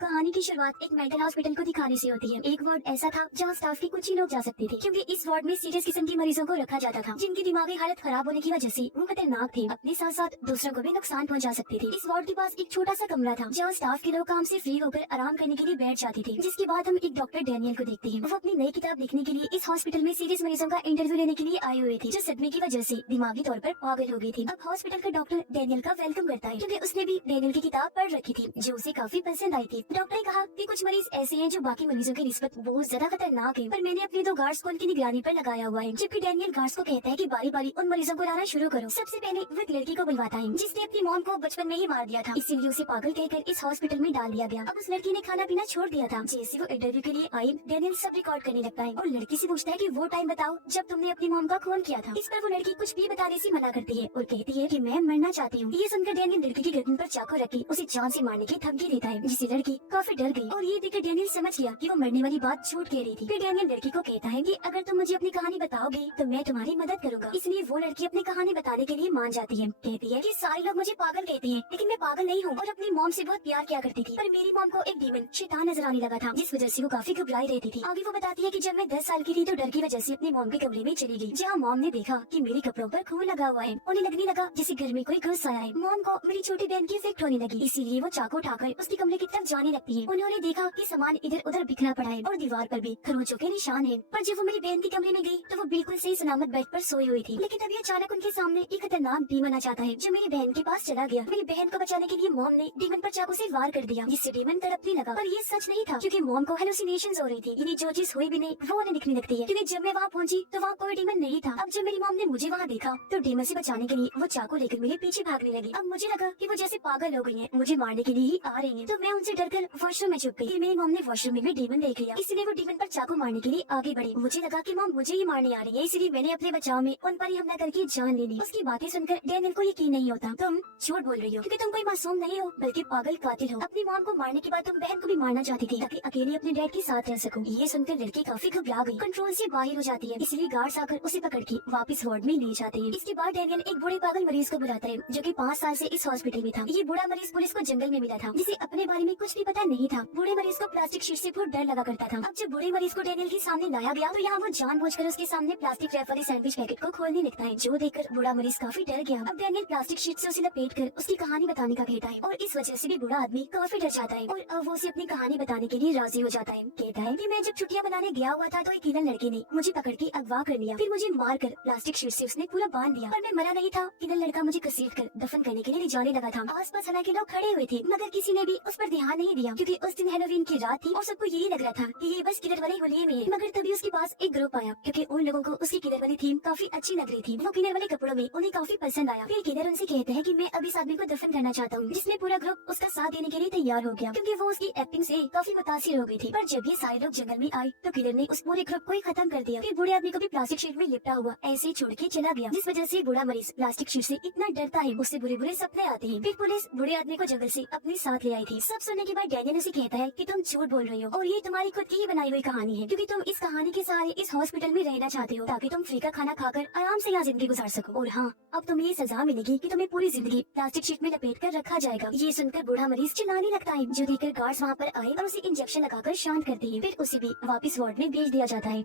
कहानी की शुरुआत एक मेंटल हॉस्पिटल को दिखाने से होती है। एक वार्ड ऐसा था जहाँ स्टाफ के कुछ ही लोग जा सकते थे, क्योंकि इस वार्ड में सीरियस किस्म के मरीजों को रखा जाता था, जिनकी दिमागी हालत खराब होने की वजह से वो खतरनाक थे, अपने साथ साथ दूसरों को भी नुकसान पहुँचा सकते थे। इस वार्ड के पास एक छोटा सा कमरा था जहाँ स्टाफ के लोग काम से फ्री होकर आराम करने के लिए बैठ जाते थे। जिसके बाद हम एक डॉक्टर डैनियल को देखते हैं। वो अपनी नई किताब लिखने के लिए इस हॉस्पिटल में सीरियस मरीजों का इंटरव्यू लेने के लिए आए हुए थे, जो सदमे की वजह से दिमागी तौर पर पागल हो गई थी। अब हॉस्पिटल का डॉक्टर डैनियल का वेलकम करता है, क्योंकि उसने भी डैनियल की किताब पढ़ रखी थी, जो उसे काफी पसंद आई थी। डॉक्टर ने कहा कि कुछ मरीज ऐसे हैं जो बाकी मरीजों की निस्बत बहुत ज्यादा खतरनाक है, पर मैंने अपने 2 गार्ड्स को उनकी निगरानी पर लगाया हुआ है। जबकि डैनियल गार्ड्स को कहता है कि बारी बारी उन मरीजों को लाना शुरू करो। सबसे पहले वो एक लड़की को बुलवाता है जिसने अपनी मॉम को बचपन में ही मार दिया था, इसीलिए उसे पागल कहकर इस हॉस्पिटल में डाल दिया गया। अब उस लड़की ने खाना पीना छोड़ दिया था। जैसे वो इंटरव्यू के लिए आई, डैनियल सब रिकॉर्ड करने लगता है और लड़की से पूछता है कि वो टाइम बताओ जब तुमने अपनी मॉम का खून किया था। इस पर वो लड़की कुछ भी बताने से मना करती है और कहती है कि मैं मरना चाहती हूँ। ये सुनकर डैनियल लड़की की गर्दन पर चाकू रखी उसे जान से मारने की धमकी देता है, जिससे लड़की काफी डर गई और ये देखकर डैनियल समझ गया कि वो मरने वाली बात झूठ कह रही थी। फिर डैनियल लड़की को कहता है कि अगर तुम मुझे अपनी कहानी बताओगे तो मैं तुम्हारी मदद करूंगा। इसलिए वो लड़की अपनी कहानी बताने के लिए मान जाती है। कहती है कि सारे लोग मुझे पागल कहते हैं, लेकिन मैं पागल नहीं हूँ और अपनी मॉम से बहुत प्यार किया करती थी, पर मेरी मॉम को एक डीमन शैतान नजर आने लगा था, जिस वजह से वो काफी घबराई रहती थी। आगे वो बताती है कि जब मैं 10 साल की थी तो डर की वजह से अपनी मॉम के कमरे में चली गई, जहाँ मॉम ने देखा कि मेरे कपड़ों पर खून लगा हुआ है। उन्हें लगने लगा जैसे घर में कोई घुस आया है। मॉम को मेरी छोटी बहन की इफेक्ट होने लगी, इसीलिए वो चाकू उठाकर उसके कमरे की तरफ जाने लगती है। उन्होंने देखा कि सामान इधर उधर बिखरा पड़ा है और दीवार पर भी खरोंचों के निशान है। पर जब वो मेरी बहन के कमरे में गई तो वो बिल्कुल सही सलामत बेड पर सोई हुई थी, लेकिन तभी अचानक उनके सामने एक खतरनाक डीमन आ जाता है, जो मेरी बहन के पास चला गया। मेरी बहन को बचाने के लिए मॉम ने डीमन पर चाकू से वार कर दिया, जिससे डीमन तड़पने लगा। पर ये सच नहीं था, क्योंकि मॉम को हेलुसिनेशंस हो रही थी, यानी जो चीज हुई भी नहीं वो उन्हें दिखने लगती है। क्योंकि जब मैं वहाँ पहुंची तो वहाँ कोई डीमन नहीं था। अब जब मेरी मॉम ने मुझे वहाँ देखा तो डीमन से बचाने के लिए वो चाकू लेकर मेरे पीछे भागने लगी। अब मुझे लगा कि वो जैसे पागल हो गई है, मुझे मारने के लिए ही आ रही है, तो मैं उनसे डरकर वॉशरूम में छुप गई। मेरी मॉम ने वॉशरूम में भी डीमन देख लिया, इसलिए वो डीमन पर चाकू मारने के लिए आगे बढ़ी। मुझे लगा कि मॉम मुझे ही मारने आ रही है, इसलिए मैंने अपने बचाव में उन पर ही हमला करके जान ले ली। उसकी बातें सुनकर डैनियल को यकीन नहीं होता। तुम झूठ बोल रही हो, क्योंकि तुम कोई मासूम नहीं हो बल्कि पागल कातिल हो। अपनी मॉम को मारने के बाद तुम बहन को भी मारना चाहती थी ताकि अकेले अपने डैड के साथ रह सको। ये सुनकर लड़की काफी घबरा गई, कंट्रोल से बाहर हो जाती है, इसलिए गार्ड्स आकर उसे पकड़ के वापस वार्ड में ले जाते हैं। इसके बाद डैनियल एक बूढ़े पागल मरीज को बुलाता है, जो कि 5 साल से इस हॉस्पिटल में था। ये बूढ़ा मरीज पुलिस को जंगल में मिला था, जिसे अपने बारे में कुछ भी पता नहीं था। बूढ़े मरीज को प्लास्टिक शीट से बहुत डर लगा करता था। अब जब बूढ़े मरीज को डैनियल के सामने लाया गया तो यहाँ वो जानबूझकर उसके सामने प्लास्टिक रैप वाले सैंडविच पैकेट को खोलने लगता है, जो देखकर बूढ़ा मरीज काफी डर गया। अब डैनियल प्लास्टिक शीट से उसे लपेटकर उसकी कहानी बताने का कहता है और इस वजह से भी बूढ़ा आदमी काफी डर जाता है और अब वो उसे अपनी कहानी बताने के लिए राजी हो जाता है। कहता है कि मैं जब छुट्टियां बनाने गया हुआ था तो एक किन्नर लड़के ने मुझे पकड़ के अगवा कर लिया, फिर मुझे मारकर प्लास्टिक शीट से उसने पूरा बांध दिया, पर मैं मरा नहीं था। किन्नर लड़का मुझे घसीटकर दफन करने के लिए ले जाने लगा था। आसपास हालांकि लोग खड़े हुए थे, मगर किसी ने भी उस पर ध्यान नहीं दिया, क्योंकि उस दिन हैलोवीन की रात थी और सबको यही लग रहा था कि ये बस किन्नर वाले हुलिये में है। मगर तभी उसके पास एक ग्रुप आया, क्योंकि उन लोगों को उसकी किन्नर वाली थीम काफी अच्छी लग रही थी। वो किन्नर वाले कपड़ों में उन्हें काफी पसंद आया। फिर किन्नर उनसे कहते हैं कि मैं अब इस आदमी को दफन करना चाहता हूँ, जिसमें पूरा ग्रुप उसका साथ देने के लिए तैयार हो गया, क्योंकि वो उसकी एक्टिंग से काफी मुतासिर हो गई थी। पर जब ये सारे लोग जंगल में आए तो किन्नर ने उस पूरे ग्रुप को ही खत्म कर दिया। फिर बूढ़े आदमी को भी प्लास्टिक शीट में लिपटा हुआ ऐसे ही छोड़ के चला गया, जिस वजह से बूढ़ा मरीज प्लास्टिक शीट से इतना डरता है उससे बुरे बुरे सपने आते हैं। फिर पुलिस बूढ़े आदमी को जंगल से अपने साथ ले आई थी। सब सुनने के बाद डैनियल उसे कहता है कि तुम झूठ बोल रही हो और ये तुम्हारी खुद की ही बनाई हुई कहानी है, क्योंकि तुम इस कहानी के सहारे इस हॉस्पिटल में रहना चाहते हो ताकि तुम फ्री का खाना खाकर आराम से यहाँ जिंदगी गुजार सको। और हाँ, अब तुम्हें ये सजा मिलेगी कि तुम्हें पूरी जिंदगी प्लास्टिक शीट में लपेट कर रखा जाएगा। ये सुनकर बूढ़ा मरीज चिल्लाने लगता है, जो देखकर गार्ड्स वहाँ पर आए और उसे इंजेक्शन लगाकर शांत करते हैं। फिर उसे भी वापस वार्ड में भेज दिया जाता है।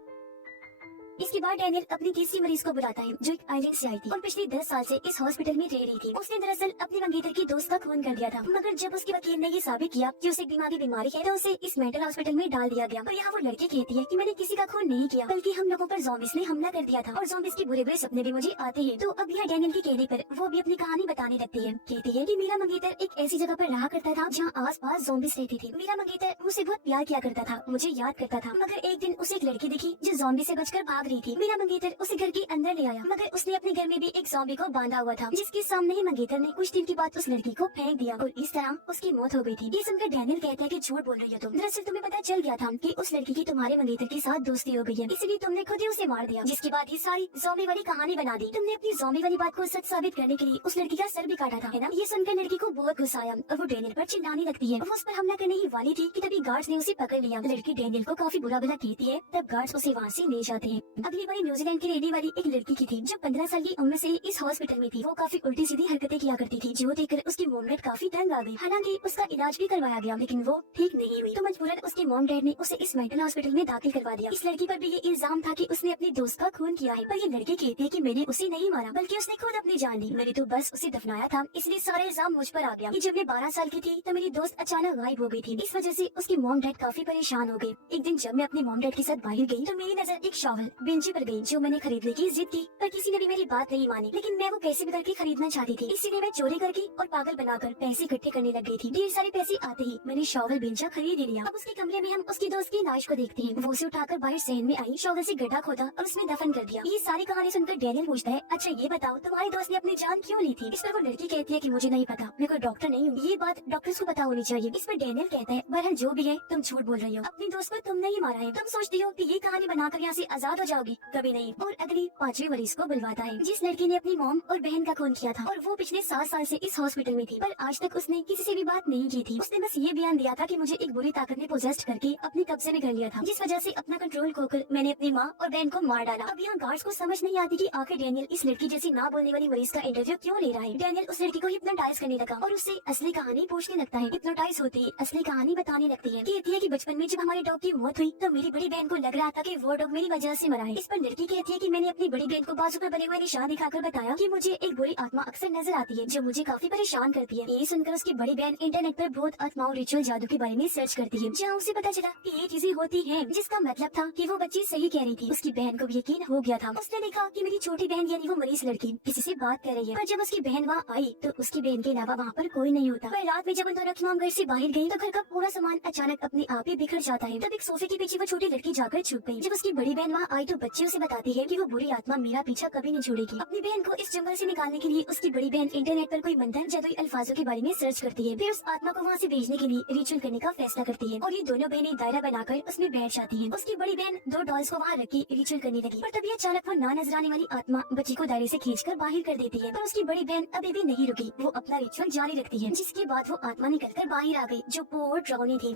इसके बाद डैनियल अपनी तीसरी मरीज को बुलाता है, जो एक आइलैंड से आई थी और पिछले 10 साल से इस हॉस्पिटल में रह रही थी। उसने दरअसल अपने मंगेतर की दोस्त का खून कर दिया था, मगर जब उसके वकील ने ये साबित किया कि उसे दिमागी बीमारी है तो उसे इस मेंटल हॉस्पिटल में डाल दिया गया। और यहाँ वो लड़की कहती है कि मैंने किसी का खून नहीं किया, बल्कि हम लोगों पर ज़ॉम्बीज़ ने हमला कर दिया था और ज़ॉम्बीज़ के बुरे बुरे सपने भी मुझे आते हैं। तो अब यह डैनियल के कहने पर वो भी अपनी कहानी बताने लगती है। कहती है कि मेरा मंगेतर एक ऐसी जगह पर रहा करता था जहाँ आस-पास ज़ॉम्बीज़ रहती थी। मेरा मंगेतर मुझसे बहुत प्यार किया करता था, मुझे याद करता था, मगर एक दिन उसे एक लड़की दिखी जो ज़ॉम्बी से बचकर भाग रही थी। मेरा मंगेतर उसे घर के अंदर ले आया, मगर उसने अपने घर में भी एक ज़ॉम्बी को बांधा हुआ था, जिसके सामने ही मंगेतर ने कुछ दिन के बाद उस लड़की को फेंक दिया और इस तरह उसकी मौत हो गई थी। ये सुनकर डैनियल कहता है कि झूठ बोल रही हो तुम। दरअसल तुम्हें पता चल गया था कि उस लड़की की तुम्हारे मंगेतर के साथ दोस्ती हो गई है, इसलिए तुमने खुद ही उसे मार दिया, जिसके बाद ये सारी ज़ॉम्बी वाली कहानी बना दी। तुमने अपनी ज़ॉम्बी वाली बात को सच साबित करने के लिए उस लड़की का सर भी काटा था, है ना। ये सुनकर लड़की को बहुत गुस्सा आया और वो डैनियल पर चिल्लाने लगती है। वो उस पर हमला करने ही वाली थी कि तभी गार्ड्स ने उसे पकड़ लिया। लड़की डैनियल को काफी बुरा भला कहती है, तब गार्ड्स उसे वहाँ से ले जाते हैं। अगली बारी न्यूजीलैंड की रहने वाली एक लड़की की थी जो 15 साल की उम्र से इस हॉस्पिटल में थी। वो काफी उल्टी सीधी हरकतें किया करती थी, जो देखकर उसकी मॉम डैड काफी तंग आ गई। हालांकि उसका इलाज भी करवाया गया लेकिन वो ठीक नहीं हुई, तो मजबूरन उसके मॉम डैड ने उसे इस मेंटल हॉस्पिटल में दाखिल करवा दिया। इस लड़की पर भी ये इल्जाम था कि उसने अपने दोस्त का खून किया है, पर ये लड़की कहती है कि मैंने उसे नहीं मारा बल्कि उसने खुद अपनी जान ली। मैंने तो बस उसे दफनाया था, इसलिए सारे इल्जाम मुझ पर आ गया। जब मैं 12 साल की थी तो मेरी दोस्त अचानक गायब हो गई थी। इस वजह से उसके मॉम डैड काफी परेशान हो गए। एक दिन जब मैं अपने मॉम डैड के साथ बाहर गई तो मेरी नजर एक शॉवल बेंची पर गई जो मैंने खरीदने की जिद की, पर किसी ने भी मेरी बात नहीं मानी। लेकिन मैं वो कैसे भी करके खरीदना चाहती थी, इसीलिए मैं चोरी करके और पागल बनाकर पैसे इकट्ठे करने लग गई थी। ढेर सारे पैसे आते ही मैंने शॉवल बेंचा खरीद ही लिया। अब उसके कमरे में हम उसकी दोस्त की लाश को देखते हैं। वो उसे उठाकर बाहर सहन में आई, शॉवल से गड्ढा खोदा और उसमें दफन कर दिया। ये सारी कहानी सुनकर डैनियल पूछता है, अच्छा ये बताओ तुम्हारी दोस्त ने अपनी जान क्यों ली थी? इस पर वो लड़की कहती है कि मुझे नहीं पता, मैं कोई डॉक्टर नहीं हूँ, ये बात डॉक्टर्स को पता होनी चाहिए। इस पर डैनियल कहता है, बहरहाल जो भी है तुम झूठ बोल रही हो, अपनी दोस्त को तुमने ही मारा है। तुम सोचती हो कि ये कहानी बनाकर यहाँ से आजाद हो जाओगी, कभी नहीं। और अगली 5वें मरीज को बुलवाता है जिस लड़की ने अपनी मॉम और बहन का खून किया था और वो पिछले 7 साल से इस हॉस्पिटल में थी, पर आज तक उसने किसी से भी बात नहीं की थी। उसने बस ये बयान दिया था कि मुझे एक बुरी ताकत ने पोजेस्ट करके अपने कब्जे में कर लिया था, जिस वजह से अपना कंट्रोल खोकर मैंने अपनी माँ और बहन को मार डाला। अब यहाँ गार्ड्स को समझ नहीं आती कि आखिर डैनियल इस लड़की जैसी ना बोलने वाली मरीज का इंटरव्यू क्यों ले रहा है। डैनियल उस लड़की को हिप्नोटाइज करने लगा और उससे असली कहानी पूछने लगता है। हिप्नोटाइज होते ही असली कहानी बताने लगती है। कहती है कि बचपन में जब हमारे डॉग की मौत हुई तो मेरी बड़ी बहन को लग रहा था कि वो डॉग मेरी वजह से मरा है। इस पर लड़की कहती है कि मैंने अपनी बड़ी बहन को बाजू पर बने हुए निशान दिखाकर बताया कि मुझे एक बुरी आत्मा अक्सर नजर आती है जो मुझे काफी परेशान करती है। ये सुनकर उसकी बड़ी बहन इंटरनेट पर बहुत आत्माओं रिचुअल जादू के बारे में सर्च करती है, जहाँ उसे पता चला कि ये चीजें होती हैं, जिसका मतलब था कि वो बच्ची सही कह रही थी। उसकी बहन को भी यकीन हो गया था। उसने देखा कि मेरी छोटी बहन यानी वो मरीज लड़की किसी से बात कर रही है, पर जब उसकी बहन वहाँ आई तो उसकी बहन के अलावा वहाँ पर कोई नहीं होता। पर रात में जब उन दोनों की मॉम घर से बाहर गई तो घर का पूरा सामान अचानक अपने आप ही बिखर जाता है। तब एक सोफे के पीछे वो छोटी लड़की जाकर छुप गई। जब उसकी बड़ी बहन वहाँ आई तो बच्चे उसे बताती है कि वो बुरी आत्मा मेरा पीछा कभी नहीं छोड़ेगी। अपनी बहन को इस जंगल से निकालने के लिए उसकी बड़ी बहन इंटरनेट पर कोई मंत्र जादुई अल्फाजों के बारे में सर्च करती है। फिर उस आत्मा को वहाँ से भेजने के लिए रिचुअल करने का फैसला करती है और ये दोनों बहनें दायरा बनाकर उसमें बैठ जाती हैं। उसकी बड़ी बहन 2 डॉल्स को वहाँ रख के रिचुअल करने लगी, पर तभी अचानक वो ना नजर आने वाली आत्मा बच्ची को दायरे से खींचकर बाहर कर देती है। पर उसकी बड़ी बहन अभी भी नहीं रुकी, वो अपना रिचुअल जारी रखती है, जिसके बाद वो आत्मा निकलकर बाहर आ गई जो पोर ड्रॉनी थी।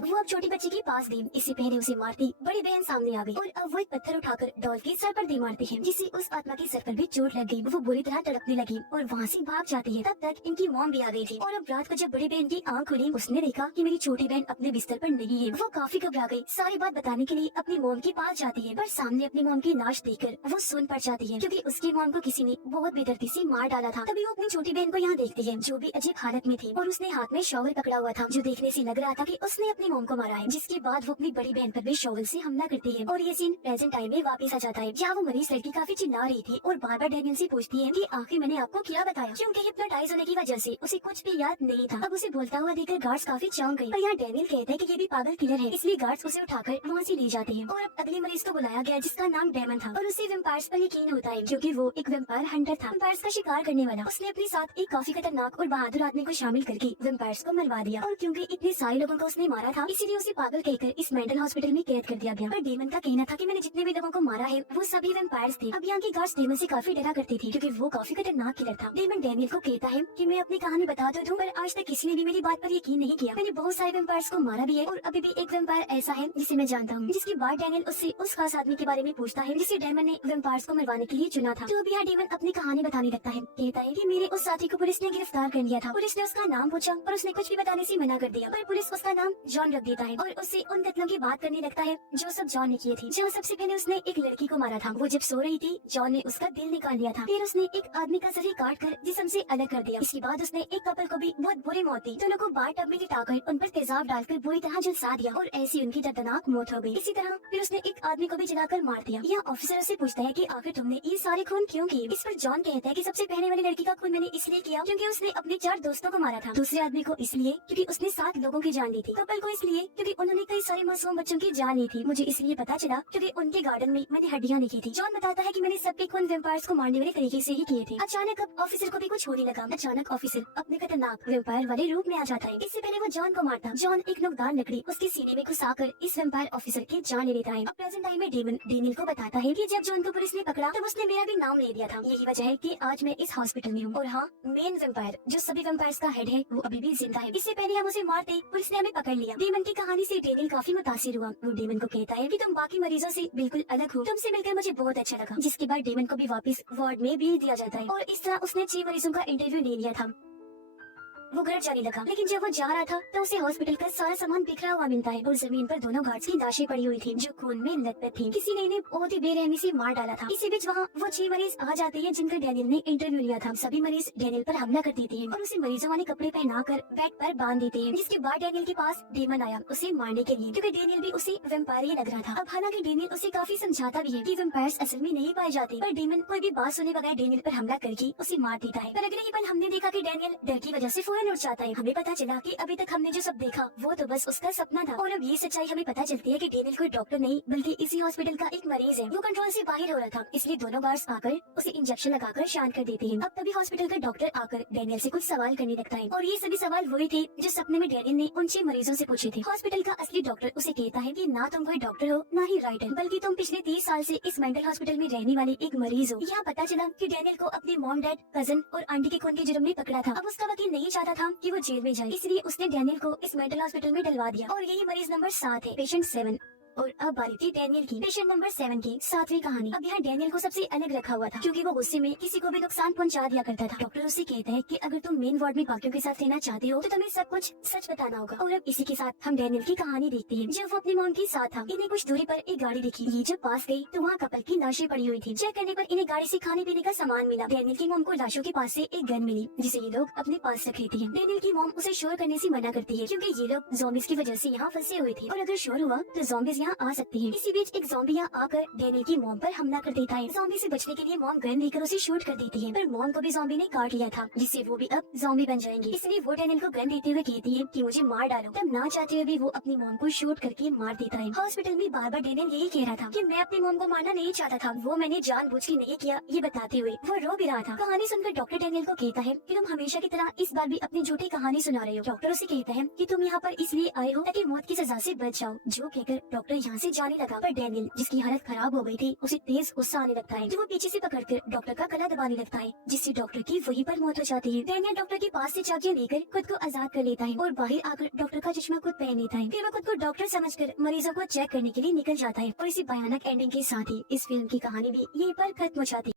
वो अब छोटी बच्ची के पास गई, इससे पहले उसे मारती बड़ी बहन सामने आ गई और अब वो एक पत्थर उठाकर डॉल के सर पर दे मारती है, जिससे उस आत्मा के सर पर भी चोट लग गई। वो बुरी तरह तड़पने लगी और वहाँ से भाग जाती है। तब तक इनकी मॉम भी आ गई थी और अब रात को जब बड़ी बहन की आंख खुली उसने देखा कि मेरी छोटी बहन अपने बिस्तर पर नहीं है। वो काफी घबरा गई, सारी बात बताने के लिए अपनी मॉम के पास जाती है, पर सामने अपनी मॉम की लाश देखकर वो सुन पड़ जाती है, क्योंकि उसकी मॉम को किसी ने बहुत बेदर्दी से मार डाला था। तभी वो अपनी छोटी बहन को यहाँ देखती है जो भी अजीब हालत में थी और उसने हाथ में शॉवल पकड़ा हुआ था, जो देखने से लग रहा था कि उसने अपनी मॉम को मारा है। जिसके बाद वो अपनी बड़ी बहन पर भी शॉवल से हमला करती है और ये सीन प्रेजेंट टाइम में वापस आ जाता है, जहाँ वो मरीज लड़की काफी चिल्ला रही थी और बार बार डैनियल से पूछती है कि आखिर मैंने आपको क्या बताया, क्योंकि हिप्नोटाइज होने की वजह से उसे कुछ भी याद नहीं था। अब उसे बोलता हुआ देखकर गार्ड्स काफी चौंक गई, पर यहाँ डैनियल कहता है कि ये भी पागल किलर है, इसलिए गार्ड्स उसे उठाकर वहाँ से ले जाते हैं। और अब अगले मरीज को बुलाया गया जिसका नाम डेमन था और उसे वेम्पायर्स पर यकीन होता है, क्योंकि वो एक वेम्पायर हंटर था, वेम्पायर्स का शिकार करने वाला। उसने अपने साथ एक काफी खतरनाक और बहादुर आदमी को शामिल करके वेम्पायर्स को मरवा दिया और क्योंकि इतने सारे लोगों को उसने मारा था इसीलिए उसे पागल कहकर इस मेंटल हॉस्पिटल में कैद कर दिया गया। पर डेमन का कहना था कि मैंने जितने भी लोगों को मारा है वो सभी वेम्पायर्स थे। अब यहाँ की गार्ड्स डेमन से काफी डरा करती थी, क्योंकि वो काफी खतरनाक किलर था। डेमन डैनियल को कहता है कि मैं अपनी कहानी बता तो दूं, पर आज तक किसी ने भी मेरी बात पर यकीन नहीं किया। मैंने बहुत सारे वेम्पायर्स को मारा भी है और अभी भी एक वेम्पायर ऐसा है जिसे मैं जानता हूँ। जिसके बाद डैनियल उससे उस खास आदमी के बारे में पूछता है जिसे डेमन ने वेम्पायर्स को मरवाने के लिए चुना था। तो अभी यहाँ डेमन अपनी कहानी बताने लगता है, कहता है कि मेरे उस साथी को पुलिस ने गिरफ्तार कर लिया था। पुलिस ने उसका नाम पूछा पर उसने कुछ भी बताने से मना कर दिया, पर पुलिस उसका नाम जॉन रख देता है और उससे उन कत्लों की बात करने लगता है जो सब जॉन ने किए थे। जहाँ सबसे पहले उसने एक लड़की को मारा था, वो जब सो रही थी जॉन ने उसका दिल निकाल लिया था। फिर उसने एक आदमी का शरीर काट कर जिस्म से अलग कर दिया। इसके बाद उसने एक कपल को भी बहुत बुरी मौत दी, दोनों को बार टब में लिटाकर उन पर तेजाब डालकर बुरी तरह झुलसा दिया और ऐसी उनकी दर्दनाक मौत हो गई। इसी तरह फिर उसने एक आदमी को भी जलाकर मार दिया। यह ऑफिसर से पूछता है कि आखिर तुमने ये सारे खून क्यों किए। इस पर जॉन कहता है कि सबसे पहले वाली लड़की का खून मैंने इसलिए किया क्योंकि उसने अपने 4 दोस्तों को मारा था, दूसरे आदमी को इसलिए क्योंकि उसने 7 लोगों की जान ली थी, कपल को इसलिए क्योंकि उन्होंने कई सारे मासूम बच्चों की जान ली थी, मुझे इसलिए पता चला क्योंकि उनके गार्डन में मैंने हड्डियां लिखी थी। जॉन बताता है कि मैंने सबके खून वेम्पायर्स को मारने वाले तरीके से ही किए थे। अचानक अब ऑफिसर को भी कुछ होने लगा। अचानक ऑफिसर अपने खतरनाक वेम्पायर वाले रूप में आ जाता है। इससे पहले वो जॉन को मारता, जॉन एक नोकदार लकड़ी उसके सीने में घुसाकर इस वेम्पायर ऑफिसर की जान ले लेता है। अब प्रेजेंट टाइम में डेमन डेनियल को बताता है कि जब जॉन को पुलिस ने पकड़ा तब उसने मेरा भी नाम ले दिया था। यही वजह है कि आज मैं इस हॉस्पिटल में हूँ। और हाँ, मेन वेम्पायर जो सभी वेम्पायर्स का हेड है वो अभी भी जिंदा है। इससे पहले हम उसे मारते पुलिस ने हमें पकड़ लिया। डेमन की कहानी से डेनियल काफी मुतासिर हुआ। वो डेमन को कहता है कि तुम बाकी मरीजों से बिल्कुल अलग हो, तुमसे मिलकर मुझे बहुत अच्छा लगा। जिसके बाद डेमन को भी वापस वार्ड में भेज दिया जाता है और इस तरह उसने 6 मरीजों का इंटरव्यू ले लिया था। वो घर जाने लगा, लेकिन जब वो जा रहा था तो उसे हॉस्पिटल का सारा सामान बिखरा हुआ मिलता है और जमीन पर दोनों गार्ड्स की लाशें पड़ी हुई थी जो खून में लथपथ थी। किसी ने इन्हें बहुत ही बेरहमी से मार डाला था। इसी बीच वहाँ वो 6 मरीज आ जाते हैं जिनका डेनियल ने इंटरव्यू लिया था। सभी मरीज डेनियल पर हमला कर देते हैं और उसे मरीजों वाले कपड़े पहनाकर बेड पर बांध देते हैं। जिसके बाद डेनियल के पास डेमन आया उसे मारने के लिए, क्योंकि डेनियल भी उसे वेम्पायर ही लग रहा था। अब हालांकि डेनियल उसे काफी समझाता भी है कि वेम्पायर्स असल में नहीं पाए जाते, पर डेमन कोई भी बात सुने बगैर डेनियल पर हमला करके उसे मार देता है। पर अगले ही पल हमने देखा कि डेनियल डर की वजह से फौरन उठ जाता है। हमें पता चला कि अभी तक हमने जो सब देखा वो तो बस उसका सपना था और अब ये सच्चाई हमें पता चलती है कि डेनियल कोई डॉक्टर नहीं बल्कि इसी हॉस्पिटल का एक मरीज है। वो कंट्रोल से बाहर हो रहा था, इसलिए दोनों गार्ड्स आकर उसे इंजेक्शन लगाकर शांत कर देते हैं। अब तभी हॉस्पिटल का डॉक्टर आकर डेनियल से कुछ सवाल करने लगता है और ये सभी सवाल वही थे जो सपने में डेनियल ने उन 6 मरीजों से पूछे थे। हॉस्पिटल का असली डॉक्टर उसे कहता है कि ना तुम कोई डॉक्टर हो ना ही राइटर, बल्कि तुम पिछले 30 साल से इस मेंटल हॉस्पिटल में रहने वाले एक मरीज हो। यहाँ पता चला कि डेनियल को अपने मॉम, डैड, कजन और आंटी के खून के जुर्म में पकड़ा था। अब उसका वकील नहीं चाहता था कि वो जेल में जाए, इसलिए उसने डेनियल को इस मेंटल हॉस्पिटल में डलवा दिया और यही मरीज नंबर 7 है, पेशेंट 7। और अब बारी थी डेनियल की, पेशेंट नंबर 7 की 7वीं कहानी। अब यहाँ डेनियल को सबसे अलग रखा हुआ था क्योंकि वो गुस्से में किसी को भी नुकसान पहुंचा दिया करता था। डॉक्टर उससे कहता है कि अगर तुम मेन वार्ड में बाकियों के साथ रहना चाहते हो तो तुम्हें सब कुछ सच बताना होगा। और अब इसी के साथ हम डेनियल की कहानी देखते हैं। जब वो अपने मॉम के साथ था, इन्हें कुछ दूरी पर एक गाड़ी दिखी। ये जब पास गई तो वहाँ कपल की लाशें पड़ी हुई थी। चेक करने पर इन्हें गाड़ी से खाने पीने का सामान मिला। डेनियल की मॉम को लाशों के पास से एक गन मिली जिसे ये लोग अपने पास रख लेते हैं। डेनियल की मॉम उसे शोर करने से मना करती है क्योंकि ये लोग ज़ॉम्बीज़ की वजह से यहाँ फंसे हुए थे और अगर शोर हुआ तो ज़ॉम्बीज़ यहाँ आ सकते हैं। इसी बीच एक ज़ॉम्बी यहाँ आकर डेनियल की मॉम पर हमला कर देता है। ज़ॉम्बी से बचने के लिए मॉम गन लेकर उसे शूट कर देती है, पर मॉम को भी ज़ॉम्बी ने काट लिया था जिससे वो भी अब ज़ॉम्बी बन जाएंगे। इसलिए वो डेनियल को गन देते हुए कहती है कि मुझे मार डालो। तब ना चाहते हुए भी वो अपनी मॉम को शूट करके मार देता है। हॉस्पिटल में बार बार डेनियल यही कह रहा था कि मैं अपनी मॉम को मारना नहीं चाहता था, वो मैंने जानबूझ के नहीं किया, ये बताते हुए वो रो भी रहा था। कहानी सुनकर डॉक्टर डेनियल को कहता है कि तुम हमेशा की तरह इस बार भी अपनी झूठी कहानी सुना रहे हो। डॉक्टर उसे कहता है कि तुम यहाँ पर इसलिए आए हो ताकि मौत की सजा से बच जाओ। जो कहकर डॉक्टर यहाँ से जाने लगा, पर डेनियल जिसकी हालत खराब हो गई थी उसे तेज गुस्सा आने लगता है जो वो पीछे से पकड़कर डॉक्टर का गला दबाने लगता है जिससे डॉक्टर की वहीं पर मौत हो जाती है। डेनियल डॉक्टर के पास से चाबियां लेकर खुद को आजाद कर लेता है और बाहर आकर डॉक्टर का चश्मा खुद पहन लेता है। फिर वो खुद को डॉक्टर समझकर मरीजों को चेक करने के लिए निकल जाता है और इसी भयानक एंडिंग के साथ ही इस फिल्म की कहानी भी यहीं पर खत्म हो जाती है।